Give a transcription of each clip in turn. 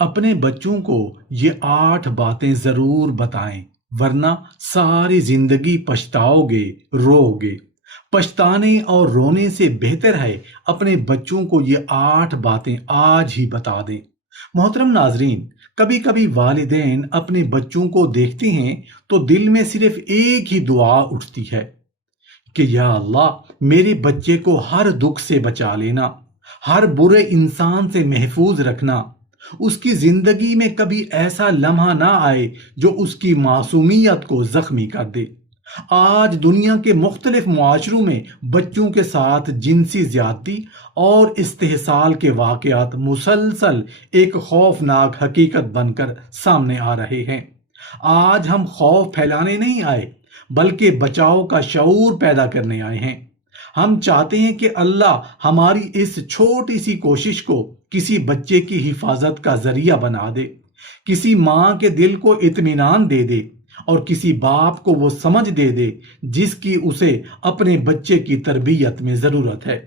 اپنے بچوں کو یہ 8 باتیں ضرور بتائیں، ورنہ ساری زندگی پچھتاؤ گے، رو گے۔ پچھتانے اور رونے سے بہتر ہے اپنے بچوں کو یہ 8 باتیں آج ہی بتا دیں۔ محترم ناظرین، کبھی کبھی والدین اپنے بچوں کو دیکھتے ہیں تو دل میں صرف ایک ہی دعا اٹھتی ہے کہ یا اللہ میرے بچے کو ہر دکھ سے بچا لینا، ہر برے انسان سے محفوظ رکھنا، اس کی زندگی میں کبھی ایسا لمحہ نہ آئے جو اس کی معصومیت کو زخمی کر دے۔ آج دنیا کے مختلف معاشروں میں بچوں کے ساتھ جنسی زیادتی اور استحصال کے واقعات مسلسل ایک خوفناک حقیقت بن کر سامنے آ رہے ہیں۔ آج ہم خوف پھیلانے نہیں آئے، بلکہ بچاؤ کا شعور پیدا کرنے آئے ہیں۔ ہم چاہتے ہیں کہ اللہ ہماری اس چھوٹی سی کوشش کو کسی بچے کی حفاظت کا ذریعہ بنا دے، کسی ماں کے دل کو اطمینان دے دے، اور کسی باپ کو وہ سمجھ دے دے جس کی اسے اپنے بچے کی تربیت میں ضرورت ہے۔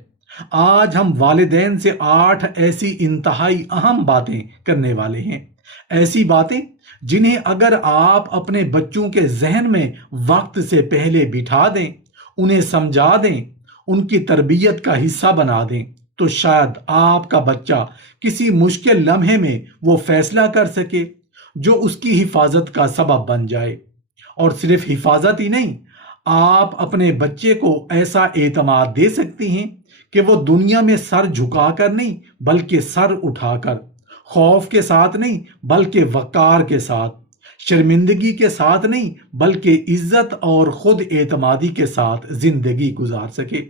آج ہم والدین سے 8 ایسی انتہائی اہم باتیں کرنے والے ہیں، ایسی باتیں جنہیں اگر آپ اپنے بچوں کے ذہن میں وقت سے پہلے بٹھا دیں، انہیں سمجھا دیں، ان کی تربیت کا حصہ بنا دیں، تو شاید آپ کا بچہ کسی مشکل لمحے میں وہ فیصلہ کر سکے جو اس کی حفاظت کا سبب بن جائے۔ اور صرف حفاظت ہی نہیں، آپ اپنے بچے کو ایسا اعتماد دے سکتی ہیں کہ وہ دنیا میں سر جھکا کر نہیں بلکہ سر اٹھا کر، خوف کے ساتھ نہیں بلکہ وقار کے ساتھ، شرمندگی کے ساتھ نہیں بلکہ عزت اور خود اعتمادی کے ساتھ زندگی گزار سکے۔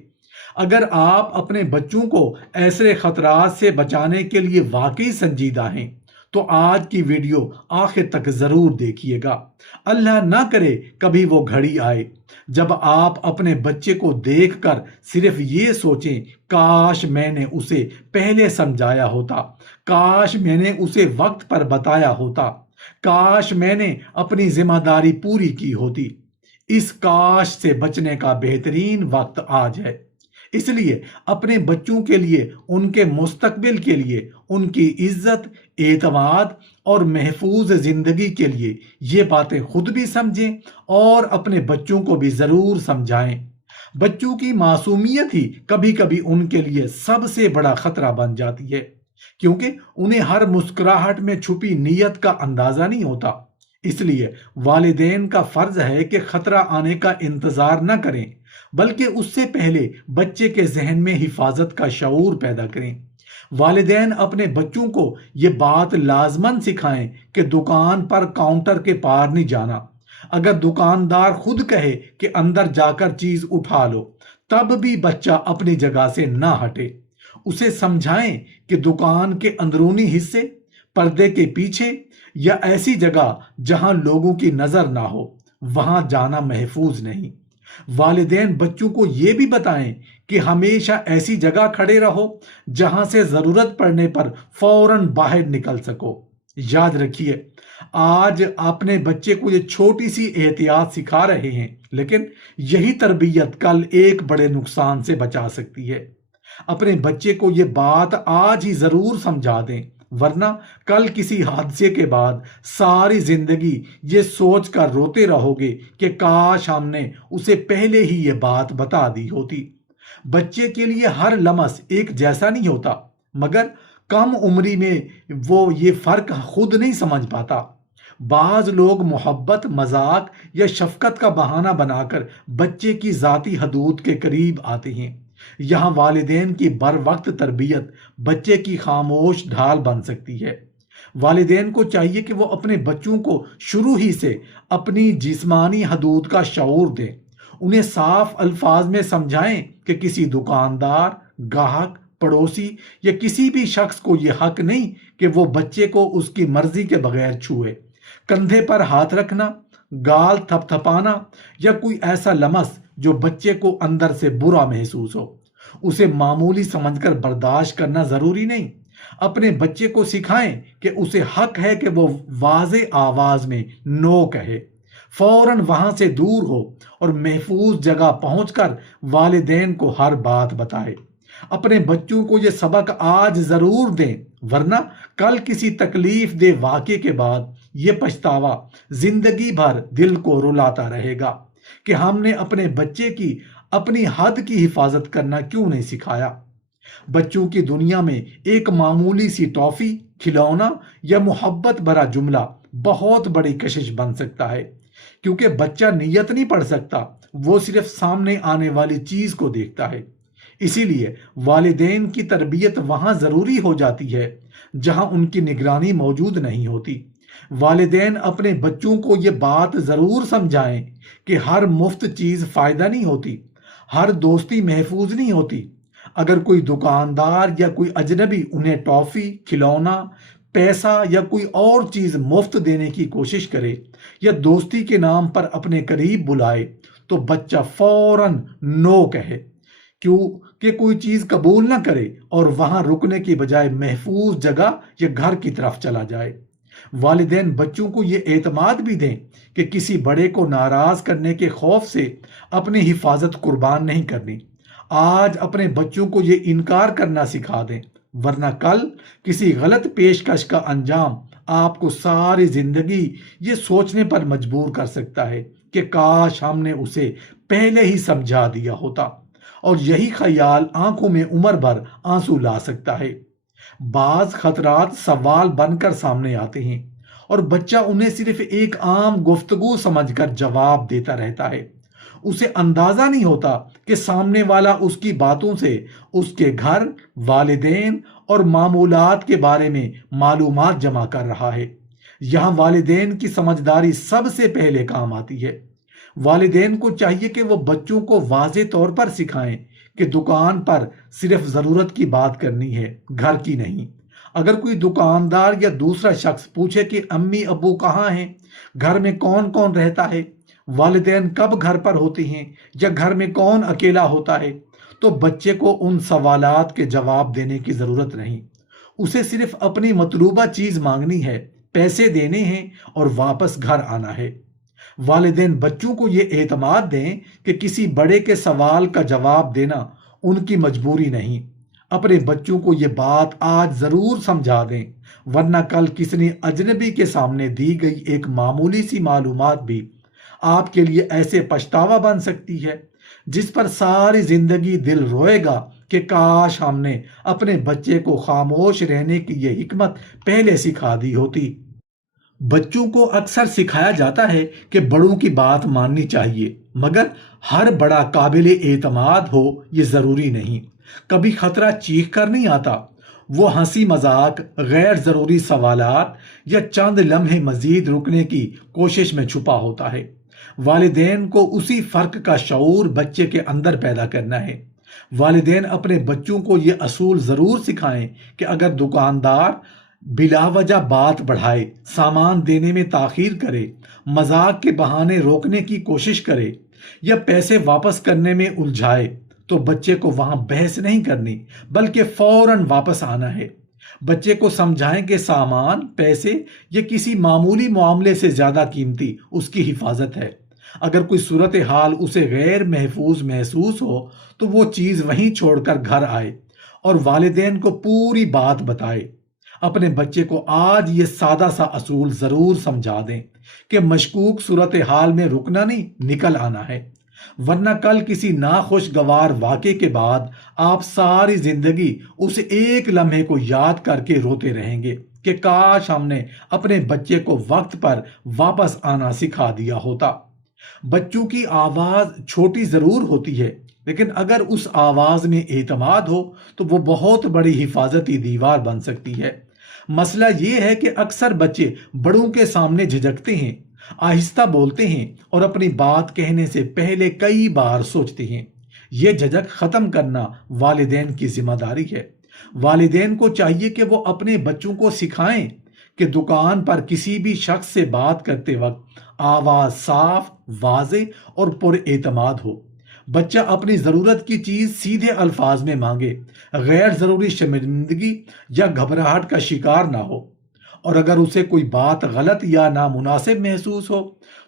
اگر آپ اپنے بچوں کو ایسے خطرات سے بچانے کے لیے واقعی سنجیدہ ہیں تو آج کی ویڈیو آخر تک ضرور دیکھیے گا۔ اللہ نہ کرے کبھی وہ گھڑی آئے جب آپ اپنے بچے کو دیکھ کر صرف یہ سوچیں کاش میں نے اسے پہلے سمجھایا ہوتا، کاش میں نے اسے وقت پر بتایا ہوتا، کاش میں نے اپنی ذمہ داری پوری کی ہوتی۔ اس کاش سے بچنے کا بہترین وقت آج ہے۔ اس لیے اپنے بچوں کے لیے، ان کے مستقبل کے لیے، ان کی عزت، اعتماد اور محفوظ زندگی کے لیے یہ باتیں خود بھی سمجھیں اور اپنے بچوں کو بھی ضرور سمجھائیں۔ بچوں کی معصومیت ہی کبھی کبھی ان کے لیے سب سے بڑا خطرہ بن جاتی ہے، کیونکہ انہیں ہر مسکراہٹ میں چھپی نیت کا اندازہ نہیں ہوتا۔ اس لیے والدین کا فرض ہے کہ خطرہ آنے کا انتظار نہ کریں، بلکہ اس سے پہلے بچے کے ذہن میں حفاظت کا شعور پیدا کریں۔ والدین اپنے بچوں کو یہ بات لازماً سکھائیں کہ دکان پر کاؤنٹر کے پار نہیں جانا۔ اگر دکاندار خود کہے کہ اندر جا کر چیز اٹھا لو، تب بھی بچہ اپنی جگہ سے نہ ہٹے۔ اسے سمجھائیں کہ دکان کے اندرونی حصے، پردے کے پیچھے یا ایسی جگہ جہاں لوگوں کی نظر نہ ہو، وہاں جانا محفوظ نہیں۔ والدین بچوں کو یہ بھی بتائیں کہ ہمیشہ ایسی جگہ کھڑے رہو جہاں سے ضرورت پڑنے پر فوراً باہر نکل سکو۔ یاد رکھیے، آج اپنے بچے کو یہ چھوٹی سی احتیاط سکھا رہے ہیں، لیکن یہی تربیت کل ایک بڑے نقصان سے بچا سکتی ہے۔ اپنے بچے کو یہ بات آج ہی ضرور سمجھا دیں، ورنہ کل کسی حادثے کے بعد ساری زندگی یہ سوچ کر روتے رہو گے کہ کاش ہم نے اسے پہلے ہی یہ بات بتا دی ہوتی۔ بچے کے لیے ہر لمس ایک جیسا نہیں ہوتا، مگر کم عمری میں وہ یہ فرق خود نہیں سمجھ پاتا۔ بعض لوگ محبت، مذاق یا شفقت کا بہانہ بنا کر بچے کی ذاتی حدود کے قریب آتے ہیں۔ یہاں والدین کی بر وقت تربیت بچے کی خاموش ڈھال بن سکتی ہے۔ والدین کو چاہیے کہ وہ اپنے بچوں کو شروع ہی سے اپنی جسمانی حدود کا شعور دیں۔ انہیں صاف الفاظ میں سمجھائیں کہ کسی دکاندار، گاہک، پڑوسی یا کسی بھی شخص کو یہ حق نہیں کہ وہ بچے کو اس کی مرضی کے بغیر چھوئے۔ کندھے پر ہاتھ رکھنا، گال تھپ تھپانا یا کوئی ایسا لمس جو بچے کو اندر سے برا محسوس ہو، اسے معمولی سمجھ کر برداشت کرنا ضروری نہیں۔ اپنے بچے کو سکھائیں کہ اسے حق ہے کہ وہ واضح آواز میں نو کہے، فوراً وہاں سے دور ہو اور محفوظ جگہ پہنچ کر والدین کو ہر بات بتائے۔ اپنے بچوں کو یہ سبق آج ضرور دیں ورنہ کل کسی تکلیف دہ واقعے کے بعد یہ پچھتاوا زندگی بھر دل کو رلاتا رہے گا کہ ہم نے اپنے بچے کی اپنی حد کی حفاظت کرنا کیوں نہیں سکھایا۔ بچوں کی دنیا میں ایک معمولی سی ٹافی، کھلونا یا محبت بھرا جملہ بہت بڑی کشش بن سکتا ہے، کیونکہ بچہ نیت نہیں پڑھ سکتا، وہ صرف سامنے آنے والی چیز کو دیکھتا ہے۔ اسی لیے والدین کی تربیت وہاں ضروری ہو جاتی ہے جہاں ان کی نگرانی موجود نہیں ہوتی۔ والدین اپنے بچوں کو یہ بات ضرور سمجھائیں کہ ہر مفت چیز فائدہ نہیں ہوتی، ہر دوستی محفوظ نہیں ہوتی۔ اگر کوئی دکاندار یا کوئی اجنبی انہیں ٹافی، کھلونا، پیسہ یا کوئی اور چیز مفت دینے کی کوشش کرے یا دوستی کے نام پر اپنے قریب بلائے تو بچہ فوراً نو کہے، کیوں کہ کوئی چیز قبول نہ کرے اور وہاں رکنے کی بجائے محفوظ جگہ یا گھر کی طرف چلا جائے۔ والدین بچوں کو یہ اعتماد بھی دیں کہ کسی بڑے کو ناراض کرنے کے خوف سے اپنی حفاظت قربان نہیں کرنی۔ آج اپنے بچوں کو یہ انکار کرنا سکھا دیں، ورنہ کل کسی غلط پیشکش کا انجام آپ کو ساری زندگی یہ سوچنے پر مجبور کر سکتا ہے کہ کاش ہم نے اسے پہلے ہی سمجھا دیا ہوتا، اور یہی خیال آنکھوں میں عمر بھر آنسو لا سکتا ہے۔ بعض خطرات سوال بن کر سامنے آتے ہیں اور بچہ انہیں صرف ایک عام گفتگو سمجھ کر جواب دیتا رہتا ہے۔ اسے اندازہ نہیں ہوتا کہ سامنے والا اس کی باتوں سے اس کے گھر، والدین اور معمولات کے بارے میں معلومات جمع کر رہا ہے۔ یہاں والدین کی سمجھداری سب سے پہلے کام آتی ہے۔ والدین کو چاہیے کہ وہ بچوں کو واضح طور پر سکھائیں کہ دکان پر صرف ضرورت کی بات کرنی ہے، گھر کی نہیں۔ اگر کوئی دکاندار یا دوسرا شخص پوچھے کہ امی ابو کہاں ہیں، گھر میں کون کون رہتا ہے، والدین کب گھر پر ہوتے ہیں یا گھر میں کون اکیلا ہوتا ہے، تو بچے کو ان سوالات کے جواب دینے کی ضرورت نہیں۔ اسے صرف اپنی مطلوبہ چیز مانگنی ہے، پیسے دینے ہیں اور واپس گھر آنا ہے۔ والدین بچوں کو یہ اعتماد دیں کہ کسی بڑے کے سوال کا جواب دینا ان کی مجبوری نہیں۔ اپنے بچوں کو یہ بات آج ضرور سمجھا دیں، ورنہ کل کسی اجنبی کے سامنے دی گئی ایک معمولی سی معلومات بھی آپ کے لیے ایسے پچھتاوا بن سکتی ہے جس پر ساری زندگی دل روئے گا کہ کاش ہم نے اپنے بچے کو خاموش رہنے کی یہ حکمت پہلے سکھا دی ہوتی۔ بچوں کو اکثر سکھایا جاتا ہے کہ بڑوں کی بات ماننی چاہیے، مگر ہر بڑا قابل اعتماد ہو یہ ضروری نہیں۔ کبھی خطرہ چیخ کر نہیں آتا، وہ ہنسی مذاق، غیر ضروری سوالات یا چند لمحے مزید رکنے کی کوشش میں چھپا ہوتا ہے۔ والدین کو اسی فرق کا شعور بچے کے اندر پیدا کرنا ہے۔ والدین اپنے بچوں کو یہ اصول ضرور سکھائیں کہ اگر دکاندار بلا وجہ بات بڑھائے، سامان دینے میں تاخیر کرے، مذاق کے بہانے روکنے کی کوشش کرے یا پیسے واپس کرنے میں الجھائے، تو بچے کو وہاں بحث نہیں کرنی بلکہ فوراً واپس آنا ہے۔ بچے کو سمجھائیں کہ سامان، پیسے یا کسی معمولی معاملے سے زیادہ قیمتی اس کی حفاظت ہے۔ اگر کوئی صورتحال اسے غیر محفوظ محسوس ہو تو وہ چیز وہیں چھوڑ کر گھر آئے اور والدین کو پوری بات بتائے۔ اپنے بچے کو آج یہ سادہ سا اصول ضرور سمجھا دیں کہ مشکوک صورتحال میں رکنا نہیں، نکل آنا ہے، ورنہ کل کسی ناخوشگوار واقعے کے بعد آپ ساری زندگی اس ایک لمحے کو یاد کر کے روتے رہیں گے کہ کاش ہم نے اپنے بچے کو وقت پر واپس آنا سکھا دیا ہوتا۔ بچوں کی آواز چھوٹی ضرور ہوتی ہے، لیکن اگر اس آواز میں اعتماد ہو تو وہ بہت بڑی حفاظتی دیوار بن سکتی ہے۔ مسئلہ یہ ہے کہ اکثر بچے بڑوں کے سامنے جھجکتے ہیں، آہستہ بولتے ہیں اور اپنی بات کہنے سے پہلے کئی بار سوچتے ہیں۔ یہ جھجک ختم کرنا والدین کی ذمہ داری ہے۔ والدین کو چاہیے کہ وہ اپنے بچوں کو سکھائیں کہ دکان پر کسی بھی شخص سے بات کرتے وقت آواز صاف، واضح اور پر اعتماد ہو۔ بچہ اپنی ضرورت کی چیز سیدھے الفاظ میں مانگے، غیر ضروری شرمندگی یا گھبراہٹ کا شکار نہ ہو، اور اگر اسے کوئی بات غلط یا نامناسب محسوس ہو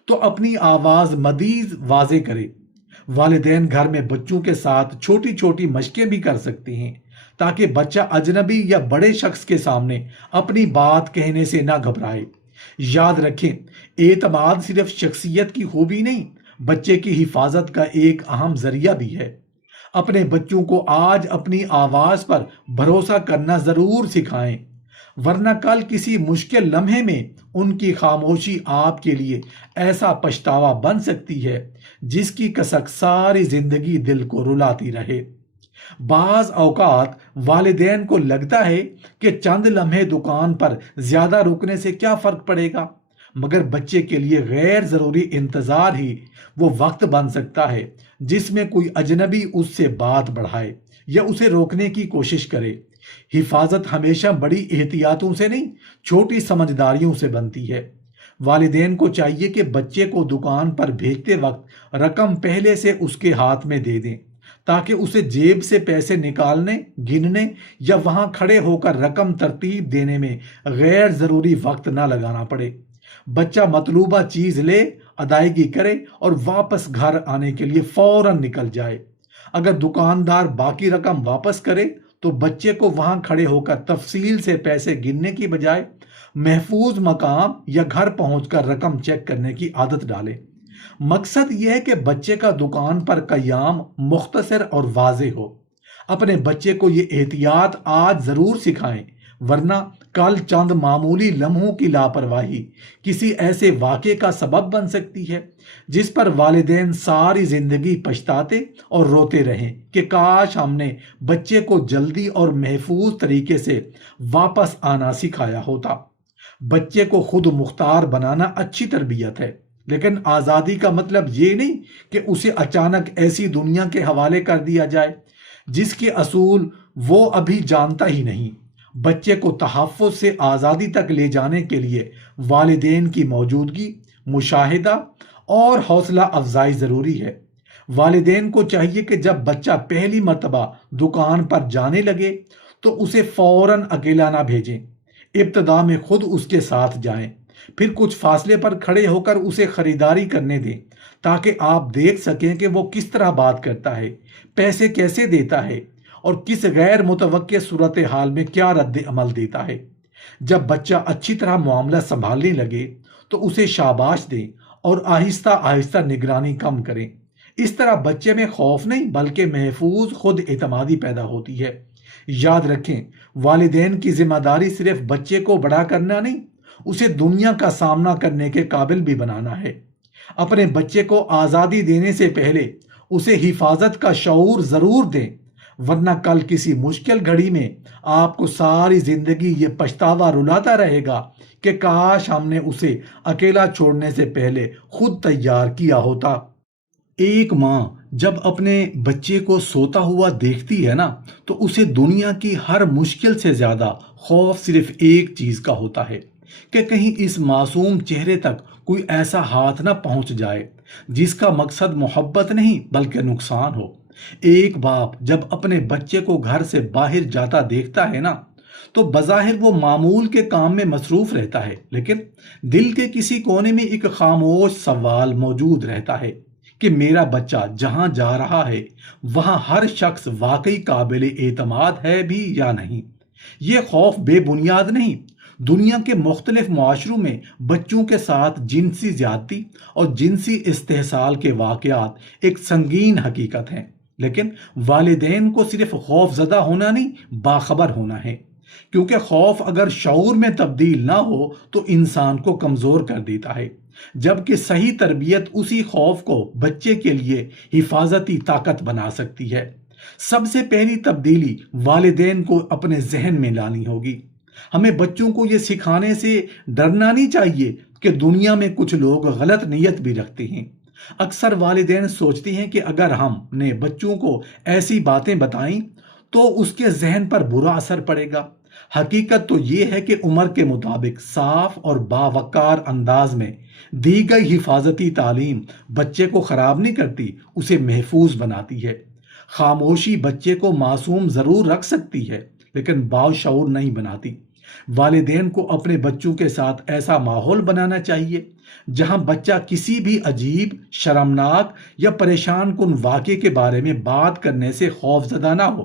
تو اپنی آواز مزید واضح کرے۔ والدین گھر میں بچوں کے ساتھ چھوٹی چھوٹی مشقیں بھی کر سکتے ہیں تاکہ بچہ اجنبی یا بڑے شخص کے سامنے اپنی بات کہنے سے نہ گھبرائے۔ یاد رکھیں، اعتماد صرف شخصیت کی خوبی نہیں، بچے کی حفاظت کا ایک اہم ذریعہ بھی ہے۔ اپنے بچوں کو آج اپنی آواز پر بھروسہ کرنا ضرور سکھائیں، ورنہ کل کسی مشکل لمحے میں ان کی خاموشی آپ کے لیے ایسا پچھتاوا بن سکتی ہے جس کی کسک ساری زندگی دل کو رلاتی رہے۔ بعض اوقات والدین کو لگتا ہے کہ چند لمحے دکان پر زیادہ رکنے سے کیا فرق پڑے گا، مگر بچے کے لیے غیر ضروری انتظار ہی وہ وقت بن سکتا ہے جس میں کوئی اجنبی اس سے بات بڑھائے یا اسے روکنے کی کوشش کرے۔ حفاظت ہمیشہ بڑی احتیاطوں سے نہیں، چھوٹی سمجھداریوں سے بنتی ہے۔ والدین کو چاہیے کہ بچے کو دکان پر بھیجتے وقت رقم پہلے سے اس کے ہاتھ میں دے دیں، تاکہ اسے جیب سے پیسے نکالنے، گننے یا وہاں کھڑے ہو کر رقم ترتیب دینے میں غیر ضروری وقت نہ لگانا پڑے۔ بچہ مطلوبہ چیز لے، ادائیگی کرے اور واپس گھر آنے کے لیے فوراً نکل جائے۔ اگر دکاندار باقی رقم واپس کرے تو بچے کو وہاں کھڑے ہو کر تفصیل سے پیسے گننے کی بجائے محفوظ مقام یا گھر پہنچ کر رقم چیک کرنے کی عادت ڈالے۔ مقصد یہ ہے کہ بچے کا دکان پر قیام مختصر اور واضح ہو۔ اپنے بچے کو یہ احتیاط آج ضرور سکھائیں، ورنہ کل چند معمولی لمحوں کی لاپرواہی کسی ایسے واقعے کا سبب بن سکتی ہے جس پر والدین ساری زندگی پچھتاتے اور روتے رہیں کہ کاش ہم نے بچے کو جلدی اور محفوظ طریقے سے واپس آنا سکھایا ہوتا۔ بچے کو خود مختار بنانا اچھی تربیت ہے، لیکن آزادی کا مطلب یہ نہیں کہ اسے اچانک ایسی دنیا کے حوالے کر دیا جائے جس کے اصول وہ ابھی جانتا ہی نہیں۔ بچے کو تحفظ سے آزادی تک لے جانے کے لیے والدین کی موجودگی، مشاہدہ اور حوصلہ افزائی ضروری ہے۔ والدین کو چاہیے کہ جب بچہ پہلی مرتبہ دکان پر جانے لگے تو اسے فوراً اکیلا نہ بھیجیں۔ ابتدا میں خود اس کے ساتھ جائیں، پھر کچھ فاصلے پر کھڑے ہو کر اسے خریداری کرنے دیں، تاکہ آپ دیکھ سکیں کہ وہ کس طرح بات کرتا ہے، پیسے کیسے دیتا ہے اور کس غیر متوقع صورتحال میں کیا رد عمل دیتا ہے۔ جب بچہ اچھی طرح معاملہ سنبھالنے لگے تو اسے شاباش دیں اور آہستہ آہستہ نگرانی کم کریں۔ اس طرح بچے میں خوف نہیں بلکہ محفوظ خود اعتمادی پیدا ہوتی ہے۔ یاد رکھیں، والدین کی ذمہ داری صرف بچے کو بڑا کرنا نہیں، اسے دنیا کا سامنا کرنے کے قابل بھی بنانا ہے۔ اپنے بچے کو آزادی دینے سے پہلے اسے حفاظت کا شعور ضرور دیں، ورنہ کل کسی مشکل گھڑی میں آپ کو ساری زندگی یہ پچھتاوا رلاتا رہے گا کہ کاش ہم نے اسے اکیلا چھوڑنے سے پہلے خود تیار کیا ہوتا۔ ایک ماں جب اپنے بچے کو سوتا ہوا دیکھتی ہے نا تو اسے دنیا کی ہر مشکل سے زیادہ خوف صرف ایک چیز کا ہوتا ہے کہ کہیں اس معصوم چہرے تک کوئی ایسا ہاتھ نہ پہنچ جائے جس کا مقصد محبت نہیں بلکہ نقصان ہو۔ ایک باپ جب اپنے بچے کو گھر سے باہر جاتا دیکھتا ہے نا تو بظاہر وہ معمول کے کام میں مصروف رہتا ہے، لیکن دل کے کسی کونے میں ایک خاموش سوال موجود رہتا ہے کہ میرا بچہ جہاں جا رہا ہے وہاں ہر شخص واقعی قابل اعتماد ہے بھی یا نہیں۔ یہ خوف بے بنیاد نہیں۔ دنیا کے مختلف معاشروں میں بچوں کے ساتھ جنسی زیادتی اور جنسی استحصال کے واقعات ایک سنگین حقیقت ہیں، لیکن والدین کو صرف خوف زدہ ہونا نہیں، باخبر ہونا ہے، کیونکہ خوف اگر شعور میں تبدیل نہ ہو تو انسان کو کمزور کر دیتا ہے، جبکہ صحیح تربیت اسی خوف کو بچے کے لیے حفاظتی طاقت بنا سکتی ہے۔ سب سے پہلی تبدیلی والدین کو اپنے ذہن میں لانی ہوگی۔ ہمیں بچوں کو یہ سکھانے سے ڈرنا نہیں چاہیے کہ دنیا میں کچھ لوگ غلط نیت بھی رکھتے ہیں۔ اکثر والدین سوچتے ہیں کہ اگر ہم نے بچوں کو ایسی باتیں بتائیں تو اس کے ذہن پر برا اثر پڑے گا۔ حقیقت تو یہ ہے کہ عمر کے مطابق صاف اور باوقار انداز میں دی گئی حفاظتی تعلیم بچے کو خراب نہیں کرتی، اسے محفوظ بناتی ہے۔ خاموشی بچے کو معصوم ضرور رکھ سکتی ہے لیکن باشعور نہیں بناتی۔ والدین کو اپنے بچوں کے ساتھ ایسا ماحول بنانا چاہیے جہاں بچہ کسی بھی عجیب، شرمناک یا پریشان کن واقعے کے بارے میں بات کرنے سے خوف زدہ نہ ہو۔